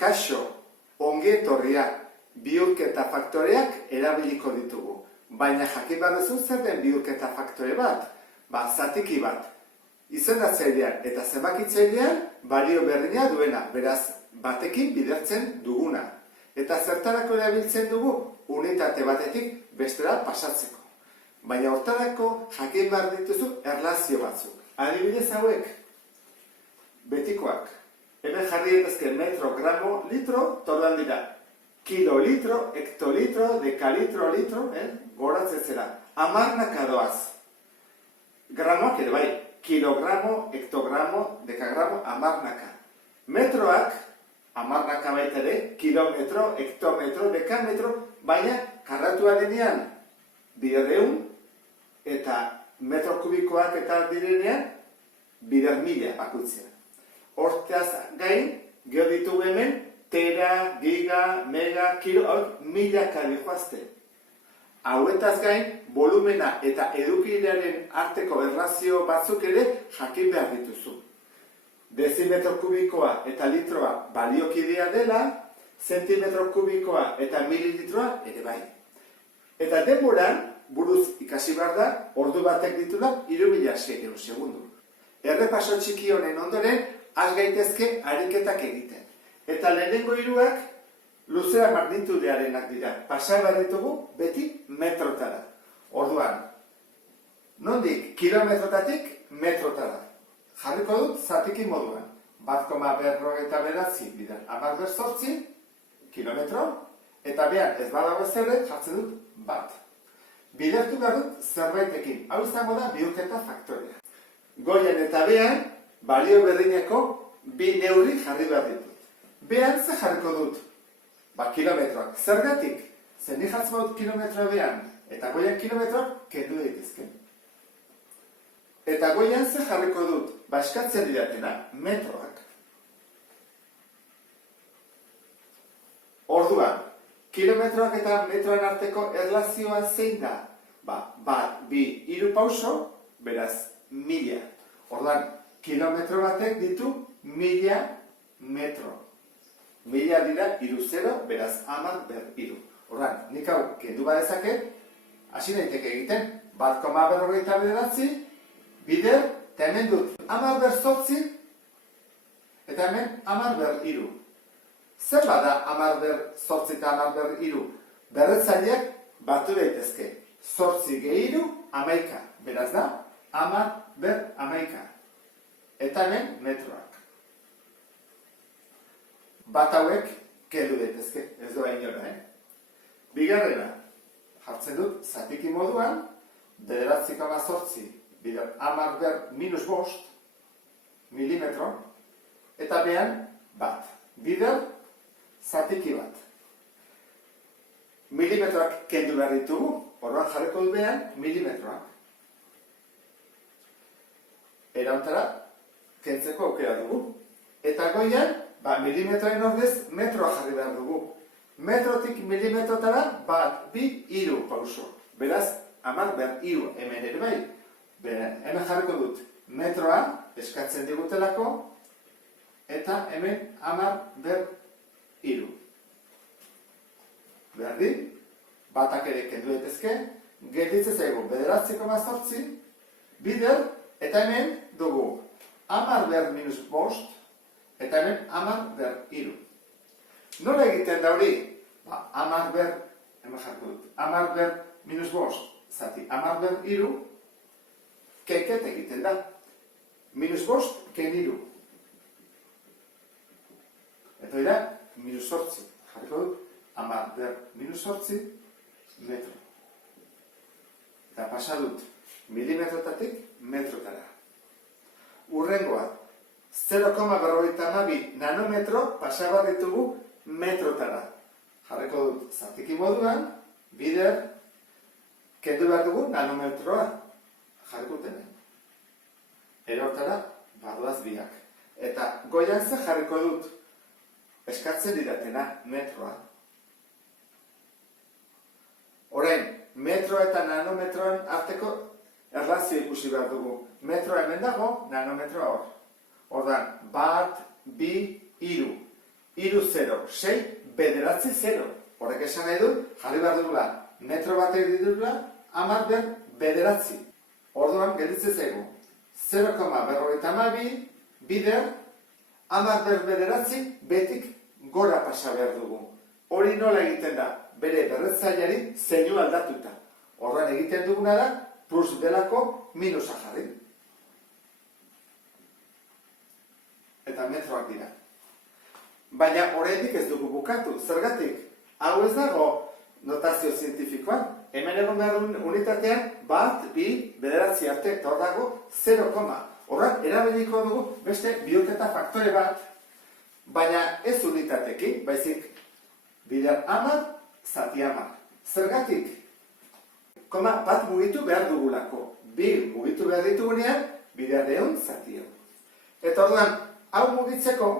Kaixo, ongi etorria, bihurketa faktoreak erabiliko ditugu. Baina jakin baduzu zer den bihurketa faktore bat? Zatiki bat. Izendatzailean eta zenbakitzailean balio berdina duena, beraz, batekin bidertzen duguna. Eta zertarako erabiltzen dugu? Unitate batetik bestera pasatzeko. Baina hortarako jakin behar dituzu erlazio batzuk. Adibidez hauek, betikoak. Hemen jarri daitezke metro, gramo, litro, tordan dira. Kilolitro, hektolitro, dekalitro, litro, goratzen zera. Hamarnaka doaz. Gramoak ere bai, kilogramo, hektogramo, dekagramo, hamarnaka. Metroak, hamarnaka baita ere, kilometro, hektometro, dekametro, baina karratua denean, 200 eta metro kubikoak eta direnean, 200.000 bakutzea. Hortaz gain, geho ditugu hemen, tera, giga, mega, kilo, milaka dihoazte. Hauetaz gain, volumena eta edukidearen arteko erlazio batzuk ere jakin behar dituzu. Dezimetro kubikoa eta litroa baliokidea dela, zentimetro kubikoa eta mililitroa ere bai. Eta denboran, buruz ikasi behar da, ordu batek ditula 3.600 segundu. Errepaso txiki honen ondoren, has gaitezke ariketak egiten. Eta lehenengo hiruak luzera magnitudearenak dira. Pasa behar ditugu beti metrotara. Orduan, nondik kilometrotatik metrotara. Jarriko dut zatiki moduan. 1,49 bider 10 kilometro. Eta behan ez badago zerre jartzen dut bat. Bidertu behar dut zerbaitekin. Hau izango da bihurketa faktorea. Goien eta behan balio berdineko bi neurri jarri behar ditut. Behan ze jarriko dut? Kilometroak. Zergatik? Zer ni jartzen dut kilometroa behan, eta goian kilometroak kendu daitezke. Eta goian ze jarriko dut? Eskatzen didatena, metroak. Orduan, kilometroak eta metroan arteko erlazioa zein da? Bat, bi, 3 pauso, beraz, 1000. Orduan, kilometro batek ditu 1000 metro. 1000 dira 3 beraz 10/3. Orduan, nik hau kendu badezake, hasi daiteke egiten, 1,49 bider, eta hemen dut 10/8 eta hemen 10/3. Zer bada 10/8 eta 10/3? Berretzaileak batu daitezke. 8 gehiru 11. Beraz da, 10/11. Eta hemen metroak. Bat hauek kendu daitezke, ez doa inora, Bigarrena, jartzen dut zatiki moduan, 9,8 bider 10/-5 milimetro, eta behan bat, bider zatiki bat. Milimetroak kendu behar ditugu, orduan jarriko dut behan milimetroak. Erauntara, kentzeko aukera dugu. Eta goian, milimetroen ordez metroa jarri behar dugu. Metrotik milimetrotara, 1, 2, 3 pauso. Beraz, 10/3 hemen ere bai. Hemen jarriko dut metroa, eskatzen digutelako, eta hemen 10/3. Berdin, batak ere kendu daitezke, gelditzen zaigu 9,8 bider, eta hemen dugu 10/-5, eta hemen 10/3. Nola egiten da hori? 10/-5 zati 10/3 kenket egiten da. -5 ken 3. Eta dira, -8. Jarriko dut, 10/-8 metro. Eta pasa dut milimetrotatik metrotara. Urrengoa, 0,52 nanometro pasa bat ditugu metrotara. Jarriko dut zatiki moduan, bider, kendu behar dugu nanometroa. Jarriko dutenen. Erortara, badoaz biak. Eta goian ze jarriko dut eskatzen didatena metroa. Orain, metroa eta nanometroan arteko erlazio ikusi behar dugu. Metroa hemen dago, nanometroa hor. Ordan, 1, 2, 3. 0, 6, bederatzi 0. Horrek esan nahi du, jarri behar dugula, metro batek ditugula, 10 bederatzi. Orduan, gelditzen zaigu. 0,52 bider, 10 bederatzi, betik gora pasa behar dugu. Hori nola egiten da, bere berretzaileari zeinu aldatuta. Horren egiten duguna da, plus delako minusa jarri. Eta metroak dira. Baina oraindik ez dugu bukatu. Zergatik? Hau ez dago notazio zientifikoan. Hemen egon behar unitatean, bat, bi, bederatzi arte, eta hor dago 0, horrak erabiliko dugu beste bihurketa faktore bat, baina ez unitatekin, baizik bider 10, zati 10. Zergatik? Koma bat mugitu behar dugulako. Bi mugitu behar ditugunean, bider 100, zati 100. Eta orduan, hau mugitzeko,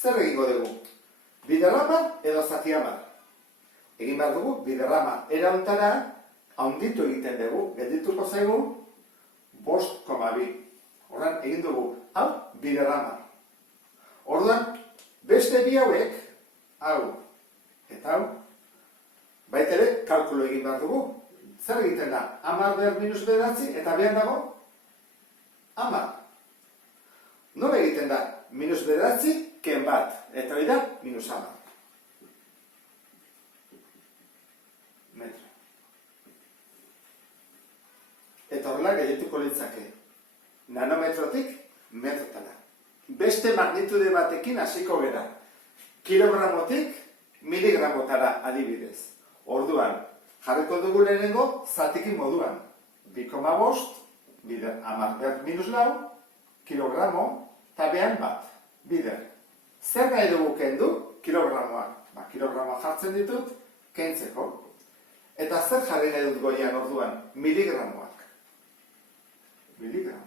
zer egingo dugu? Bider 10 edo zati 10. Egin behar dugu, bider 10 era hontara, haunditu egiten dugu, geldituko zaigu, 5,2. Orduan, egin dugu, hau, bider 10. Orduan, beste bi hauek, hau eta hau, baita ere, kalkulo egin behar dugu. Zer egiten da? 10 behar minus bederatzi, eta behan dago, 10. Nola egiten da? Minus bederatzi, ken bat, eta hori da, minus 10. Metro. Eta horrela gehiatuko litzake. Nanometrotik, metrotara. Beste magnitude batekin hasiko gera. Kilogramotik, miligramotara adibidez. Orduan, jarriko dugu lehenengo zatiki moduan. 2,5, bider 10 minus lau, kilogramo, eta behan bat, bider. Zer nahi dugu kendu? Kilogramoak. Kilogramoak jartzen ditut, kentzeko. Eta zer jarri nahi dut goian orduan? Miligramoak. Miligramoak.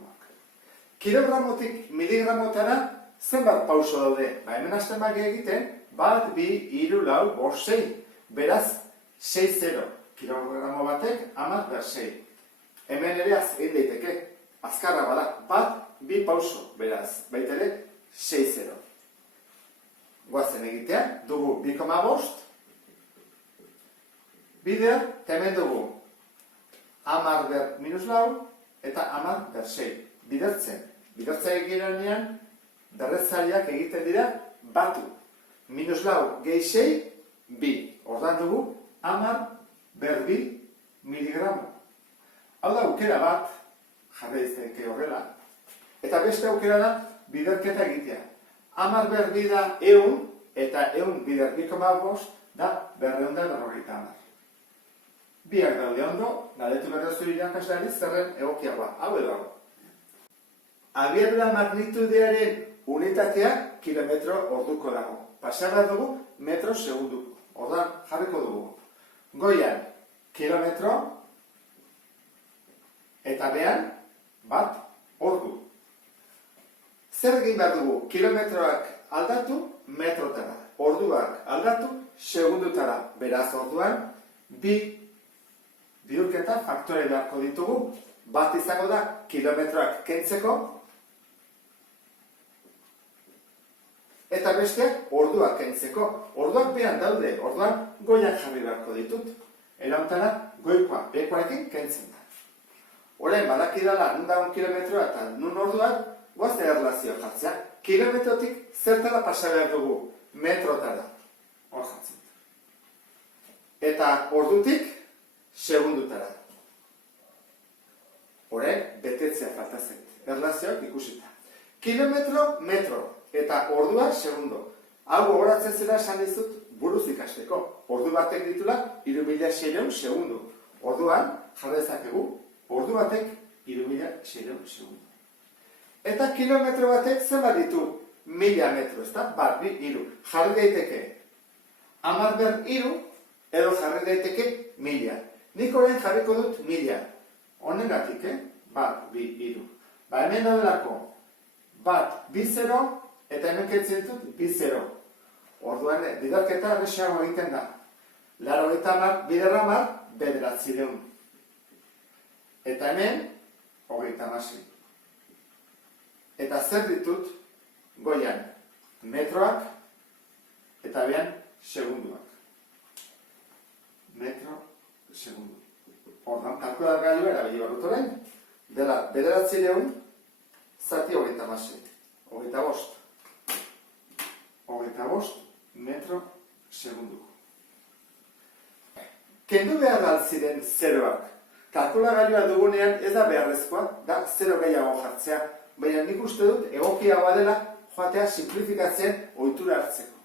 Kilogramotik miligramotara zenbat pauso daude? Hemen hasten baki egiten, bat, bi, hiru, lau, bost, sei. Beraz, 6-0. Kilogramo batek, 10 ber 6. Hemen ere egin daiteke. Azkarra bada, bat, bi pauso. Beraz, baita ere, 6-0. Guazen egitea, dugu 2,5. Bider, hemen dugu 10 ber minus lau, eta 10 ber 6. Bidertzen. Bidertzaiek girenean, berretzaileak egiten dira batu. Minus lau gehi 6, bi. Ordan dugu, 10 ber 2 miligramo. Hau da, aukera bat, jarri izteke horrela. Eta beste aukera da, biderketa egitea. 10 ber 2 da 100, eta 100 bider 2,5 da 250. Biak daude ondo, galdetu berrezu irakaslari zerren egokiagoa. Hau edo hau. Abiadura magnitudearen unitatea kilometro orduko dago. Pasara dugu metro segunduko. Ordan jarriko dugu. Goian kilometro eta behan bat ordu. Zer egin behar dugu? Kilometroak aldatu metrotara. Orduak aldatu segundutara. Beraz orduan bi bihurketa faktore beharko ditugu. Bat izango da kilometroak kentzeko eta besteak orduak kentzeko. Orduak behan daude, orduan goiak jarri beharko ditut. Erauntara goikoa, bekoarekin kentzen da. Orain badakidala nun dagoen kilometroa eta nun orduak, guazte erlazio jartzea. Kilometrotik zertara pasa behar dugu? Metrotara. Hor jartzen. Eta ordutik segundutara. Orain betetzea falta zen. Erlazioak ikusita. Kilometro, metro. Eta ordua segundo. Hau gogoratzen zela esan dizut buruz ikasteko. Ordu batek ditula 3600 segundo. Orduan jarri dezakegu ordu batek 3600 segundo. Eta kilometro batek zenbat ditu? 1000 metro, ezta? Bat, bi, hiru. Jarri daiteke 10 ber hiru edo jarri daiteke 1000. Nik orain jarriko dut 1000. Honengatik, bat, bi, hiru. Hemen daudelako bat, bi, zero, eta hemen kentzen dut, bi, zero. Orduan, bidarketa errexeago egiten da. 80 bider 10, bederatziehun. Eta hemen, 36. Eta zer ditut? goian metroak, eta behan segunduak. Metro, segundu. Ordan, kalkulatgailua erabili barut orain, dela 900 zati 36. 25 metro segunduko. Kendu behar altziren zeroak. Kalkulagailua dugunean ez da beharrezkoa, da zero gehiago jartzea, baina nik uste dut egokiagoa dela joatea simplifikatzen ohitura hartzeko.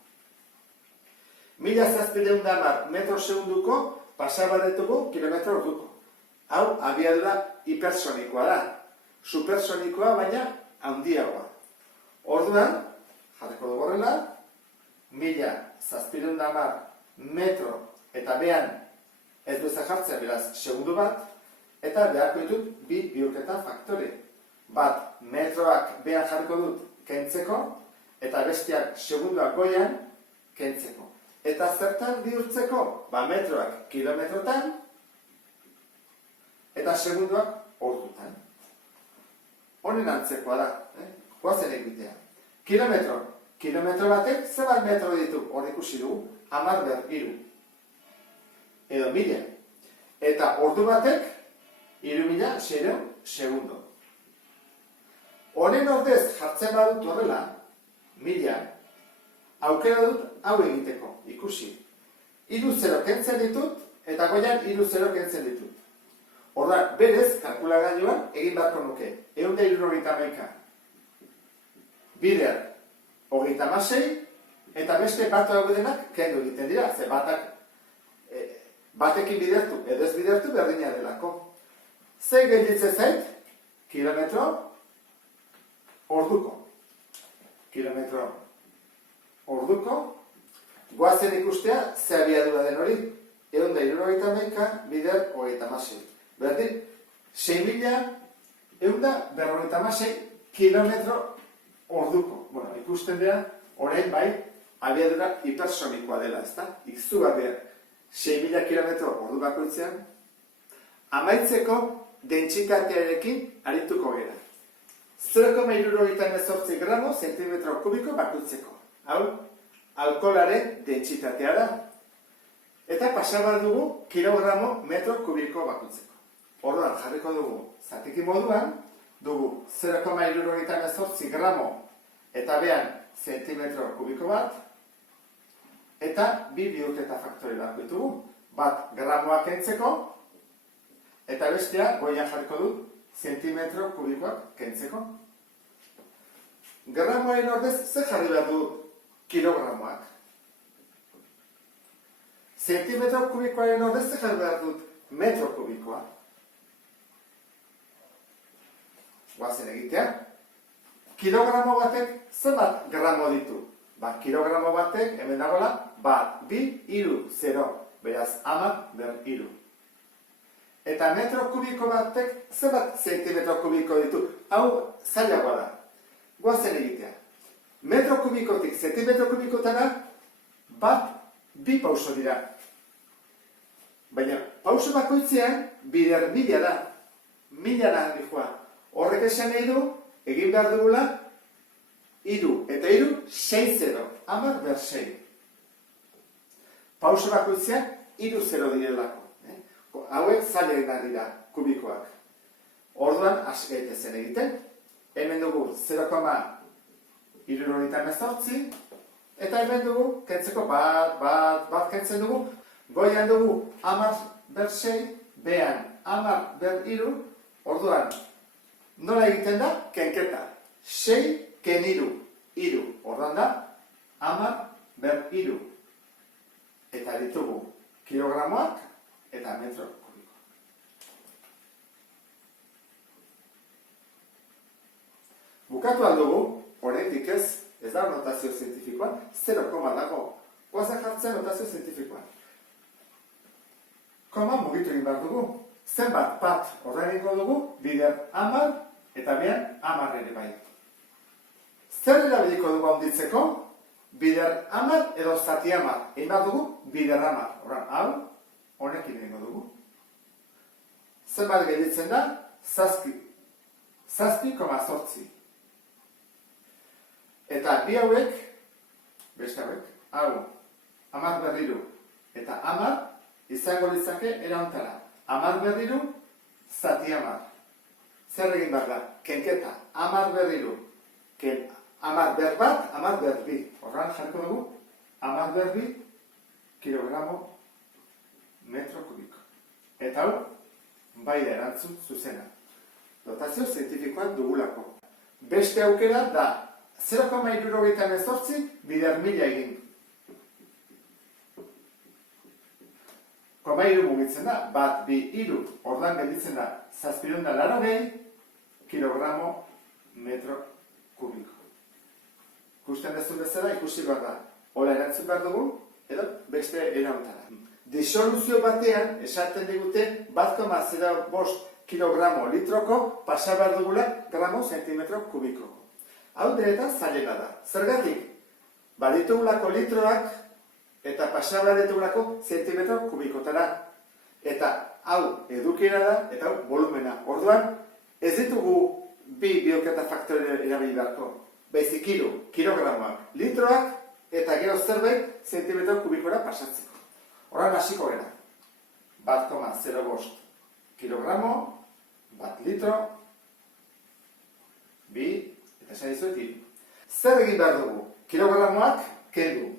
1710 metro segunduko pasabaretuko kilometro orduko. Hau, abiadura hipersonikoa da. Supersonikoa baina handiagoa. Orduan, jarriko dugu horrela, 1710 metro eta behan ez duza jartzea beraz segundu bat, eta beharko ditut bi bihurketa faktore. Bat metroak behan jarriko dut kentzeko, eta besteak segunduak goian kentzeko. Eta zertan bihurtzeko? Metroak kilometrotan, eta segunduak ordutan. Honen antzekoa da, goazen egitea. Kilometro batek zebat metro ditu, hor ikusi dugu, 10/3. Edo 1000. Eta ordu batek 3600 segundo. Honen ordez jartzen badut horrela, 1000, aukera dut hau egiteko, ikusi. 3 0 kentzen ditut, eta goian 3 0 kentzen ditut. Orduan, berez, kalkulagailuan egin beharko nuke. 171. Bider, 36, eta beste bat daudenak kendu egiten dira, ze batekin bidertu, edo ez bidertu berdina delako. Zer gelditzen zait? Kilometro orduko. Kilometro orduko. Goazen ikustea, ze abiadura den hori, 171 bider 36. Berdin, 6156 kilometro orduko. Bueno, ikusten dira, orain bai, abiadura hipersonikoa dela, ezta? Ikzu bat dira, 6000 kilometro ordu bakoitzean, amaitzeko dentsitatearekin arituko gera. 0,78 gramo zentimetro kubiko bakoitzeko. Hau, alkoholaren dentsitatea da. Eta pasabar dugu kilogramo metro kubiko bakoitzeko. Orduan jarriko dugu zatiki moduan, dugu 0,78 gramo eta behan zentimetro kubiko bat, eta bi bihurketa faktore bat ditugu. Bat gramoak kentzeko, eta bestea goian jarriko du zentimetro kubikoak kentzeko. Gramoaren ordez zer jarri behar du kilogramoak? Zentimetro kubikoaren ordez zer jarri behar dut metro kubikoa? Guazen egitea. Kilogramo batek zenbat gramo ditu? Kilogramo batek, hemen dagoela, 1, 2, 3, 0. Beraz, 10/3. Eta metro kubiko batek zenbat zentimetro kubiko ditu? Hau zailagoa da. Guazen egitea. Metro kubikotik zentimetro kubikotara 1, 2 pauso dira. Baina, pauso bakoitzean bider 1000 da. 1000 da handi joa. Horrek esan nahi du, egin behar dugula, 3 eta 3, 6-0. 10/6. Pauso bakoitzean 3-0 direlako. Hauek zailenak dira kubikoak. Orduan, zen egiten. Hemen dugu 0,318, eta hemen dugu, kentzeko bat kentzen dugu, goian dugu 10/6, behan 10/3, orduan, nola egiten da? Kenketa. 6 ken 3. Orduan da, 10/3. Eta ditugu kilogramoak eta metro kubiko. Bukatu aldugu, oraindik ez da notazio zientifikoan, 0, dago. Goazen jartzen notazio zientifikoan. Koma mugitu egin behar dugu. Zenbat bat horreniko dugu, bider 10 eta behan 10 ere bai. Zer erabiliko dugu handitzeko? Bider 10 edo zati 10. Egin behar dugu, bider 10. Horren, hau, honekin egingo dugu. Zenbat gelditzen da? 7,8. Eta bi hauek, beste hauek, hau, 10 berriro, eta 10 izango litzake erauntara. 10 berriro, zati 10. Zer egin behar da? Kenketa, 10 berriro. 10 ber bat, 10 ber bi. Horran jarriko dugu, 10 ber bi, kilogramo metro kubiko. Eta hau, bai da erantzun zuzena. Dotazio zientifikoak dugulako. Beste aukera da 0,78 bider mila egin. 0,3 mugitzen da, bat, bi, iru, ordan gelditzen da, 780 kilogramo metro kubiko. Ikusten ez du bezala, ikusi behar da. Hola erantzun behar dugu, edo beste erauntara. Disoluzio batean, esaten digute, 1,05 kilogramo litroko pasa behar dugula gramo zentimetro kubiko. Hau eta zailena da. Zergatik? Baditugulako litroak eta pasa behar ditugulako zentimetro kubikotara. Eta hau edukira da, eta hau volumena. Orduan, ez ditugu bi bioketa faktore erabili beharko. Baizik kilogramoak, litroak eta gero zerbait zentimetro kubikora pasatzeko. Horren hasiko gara. 1,05 kilogramo, 1 litro, 2, eta esan dizuet hiru. Zer egin behar dugu? Kilogramoak kendu.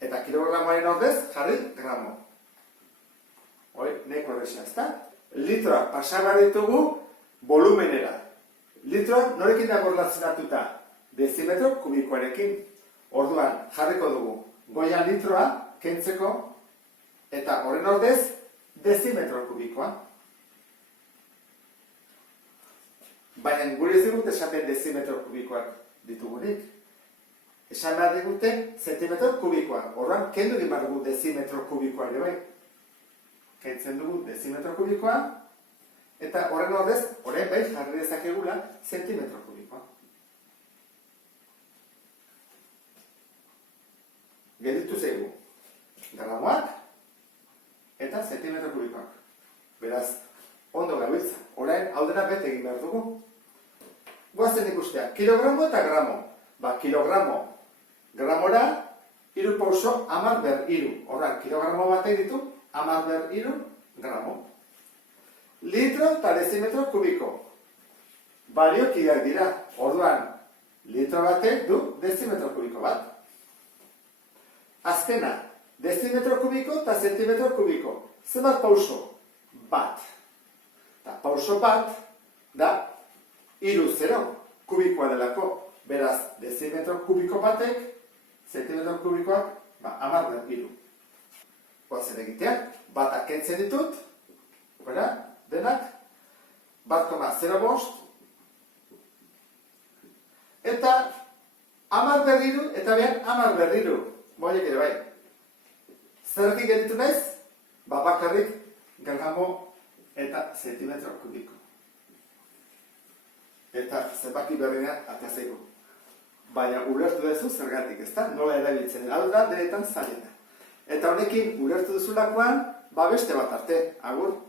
Eta kilogramoaren ordez jarri gramo. Hoi, neko erresa, ezta? Litroak pasa behar ditugu volumenera. Litroak norekin dago erlazionatuta? Dezimetro kubikoarekin. Orduan, jarriko dugu. Goian litroa, kentzeko, eta horren ordez, dezimetro kubikoa. Baina gure ez digute esaten dezimetro kubikoak ditugunik. Esan behar digute zentimetro kubikoa. Orduan, kendu egin behar dugu dezimetro kubikoa ere bai. Kentzen dugu dezimetro kubikoa, eta horren ordez, horren bai jarri dezakegula zentimetro kubikoa. Gelditu zaigu. Gramoak eta zentimetro kubikoak. Beraz, ondo gabiltza. Orain, hau dena bete egin behar dugu. Goazen ikustea, kilogramo eta gramo. Kilogramo. Gramora, iru pauso, 10 ber iru. Horran, kilogramo batek ditu, 10 ber iru gramo. Litro eta dezimetro kubiko. Baliokideak dira. Orduan, litro batek du dezimetro kubiko bat. Azkena, dezimetro kubiko eta zentimetro kubiko. Zenbat pauso? Bat. Eta pauso bat da iru zero kubikoa delako. Beraz, dezimetro kubiko batek, zentimetro kubikoak, 10 ber iru. Goazen egitea, batak kentzen ditut, denak, 1,05 eta 10 ber iru eta behar 10 ber iru. Moiek ere bai. Zertik gelditu naiz? Bakarrik gramo eta zentimetro kubiko. Eta zenbaki berdina atazeko. Baina ulertu duzu zergatik, ezta? Nola erabiltzen. Hau da, denetan zailena. Eta honekin ulertu duzulakoan, beste bat arte. Agur.